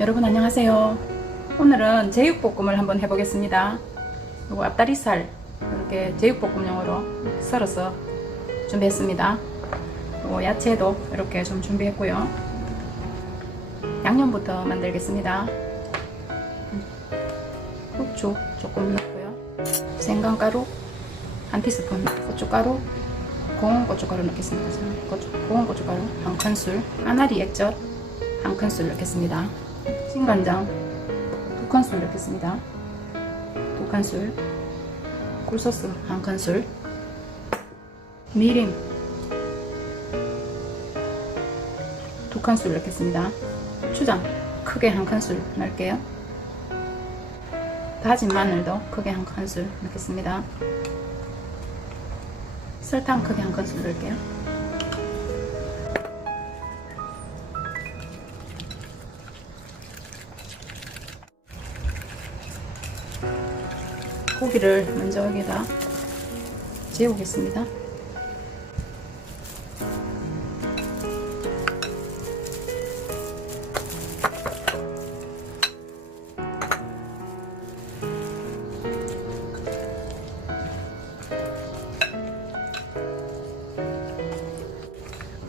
여러분 안녕하세요. 오늘은 제육볶음을 한번 해보겠습니다. 그리고 앞다리살 이렇게 제육볶음용으로 썰어서 준비했습니다. 그리고 야채도 이렇게 좀 준비했고요. 양념부터 만들겠습니다. 후추 조금 넣고요. 생강가루 한 티스푼, 고춧가루, 고운 고춧가루 넣겠습니다. 고추, 고운 고춧가루 한 큰술, 까나리 액젓 한 큰술 넣겠습니다. 진간장 두 큰술 넣겠습니다. 두 큰술, 꿀소스 한 큰술, 미림 두 큰술 넣겠습니다. 고추장 크게 한 큰술 넣을게요. 다진 마늘도 크게 한 큰술 넣겠습니다. 설탕 크게 한 큰술 넣을게요. 고기를 먼저 여기다 재우겠습니다.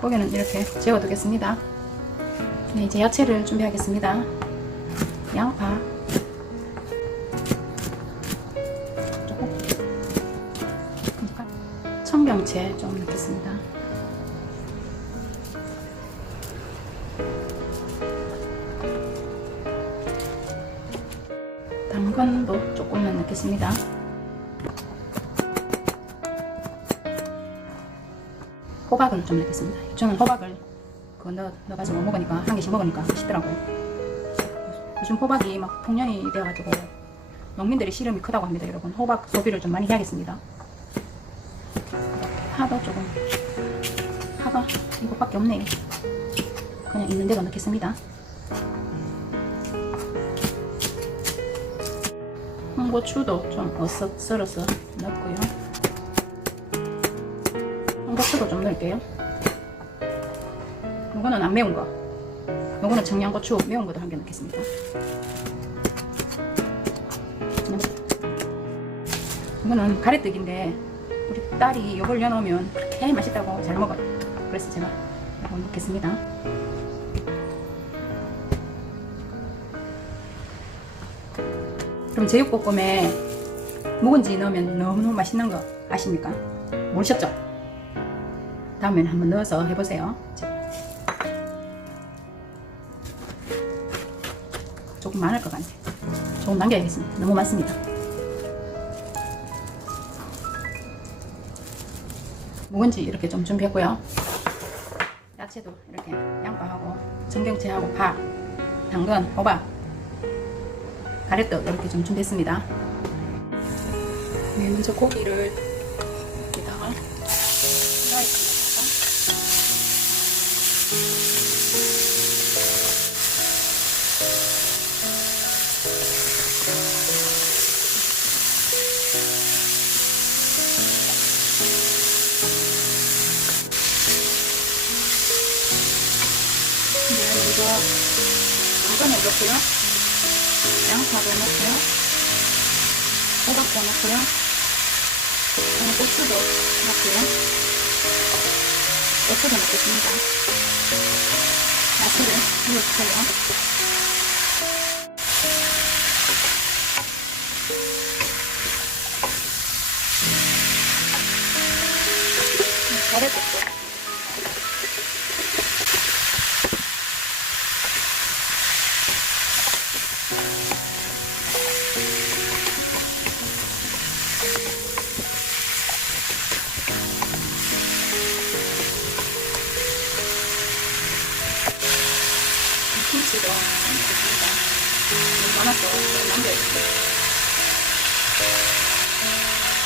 고기는 이렇게 재워두겠습니다. 네, 이제 야채를 준비하겠습니다. 양파, 청경채 좀 넣겠습니다. 당근도 조금만 넣겠습니다. 호박을 좀 넣겠습니다. 저는 호박을 그거 넣어, 넣어가지고 먹으니까 한 개씩 먹으니까 맛있더라고요. 요즘 호박이 막 풍년이 되어가지고 농민들이 씨름이 크다고 합니다, 여러분. 호박 소비를 좀 많이 해야겠습니다. 파도 조금 파가 이것밖에 없네요. 그냥 있는 대로 넣겠습니다. 홍고추도 좀 어서 썰어서 넣고요. 홍고추도 좀 넣을게요. 이거는 안 매운 거. 이거는 청양고추 매운 것도 한 개 넣겠습니다. 이거는 가래떡인데 우리 딸이 이걸 넣어놓으면 그렇게 맛있다고 잘 먹어요. 그래서 제가 이거 넣겠습니다. 그럼 제육볶음에 묵은지 넣으면 너무너무 맛있는 거 아십니까? 모르셨죠? 다음에는 한번 넣어서 해보세요. 조금 많을 것 같네. 조금 남겨야겠습니다. 너무 많습니다. 묵은지 이렇게 좀 준비했고요. 야채도 이렇게 양파하고 청경채하고 파, 당근, 호박, 가래떡 이렇게 좀 준비했습니다. 네, 먼저 고기를 네, 이거 당근을 넣고요. 양파도 넣고요. 호박도 넣고요. 그다음에 고추도 넣고요. 고추도 넣겠습니다. 야채를 넣어주세요. 가래떡도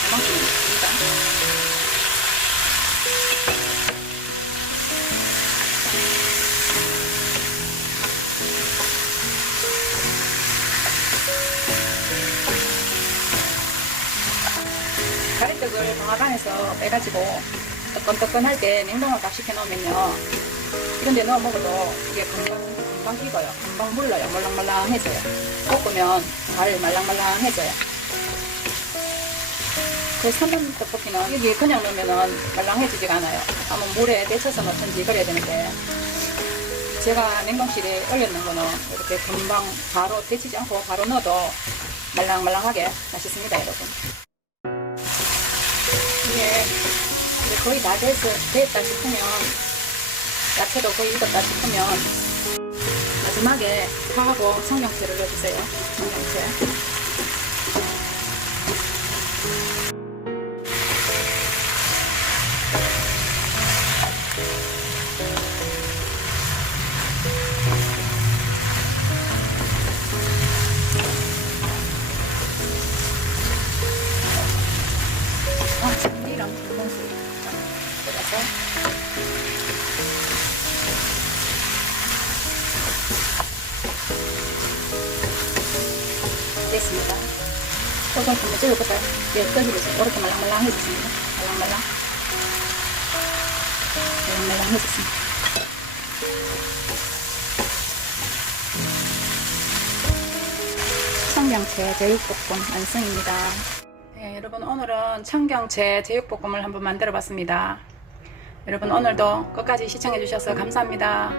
이만큼 넣습니다. 가래떡을 방앗간에서 빼가지고 뜨끈뜨끈할 때 냉동을 딱 시켜놓으면요 이런 데 넣어 먹어도 이게 건강 금방 익어요. 금방 물러요. 말랑말랑해져요. 볶으면 잘 말랑말랑해져요. 그 삼분 떡볶이는 여기 그냥 넣으면은 말랑해지지가 않아요. 한번 물에 데쳐서 넣든지 그래야 되는데 제가 냉동실에 얼려놓은 거는 이렇게 금방 바로 데치지 않고 바로 넣어도 말랑말랑하게 맛있습니다, 여러분. 이게 거의 다 돼서 됐다 싶으면 야채도 거의 익었다 싶으면 마지막에 파하고 청양채를 넣어주세요. 청양채. 됐습니다. 조금 더 찔러보세요. 예, 끓이면서 이렇게 말랑말랑해졌습니다. 말랑말랑. 말랑말랑해졌습니다. 청양채 제육볶음 완성입니다. 네, 여러분 오늘은 청경채 제육볶음을 한번 만들어 봤습니다. 여러분 오늘도 끝까지 시청해 주셔서 감사합니다.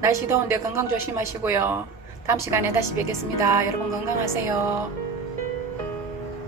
날씨 더운데 건강 조심하시고요. 다음 시간에 다시 뵙겠습니다. 여러분 건강하세요.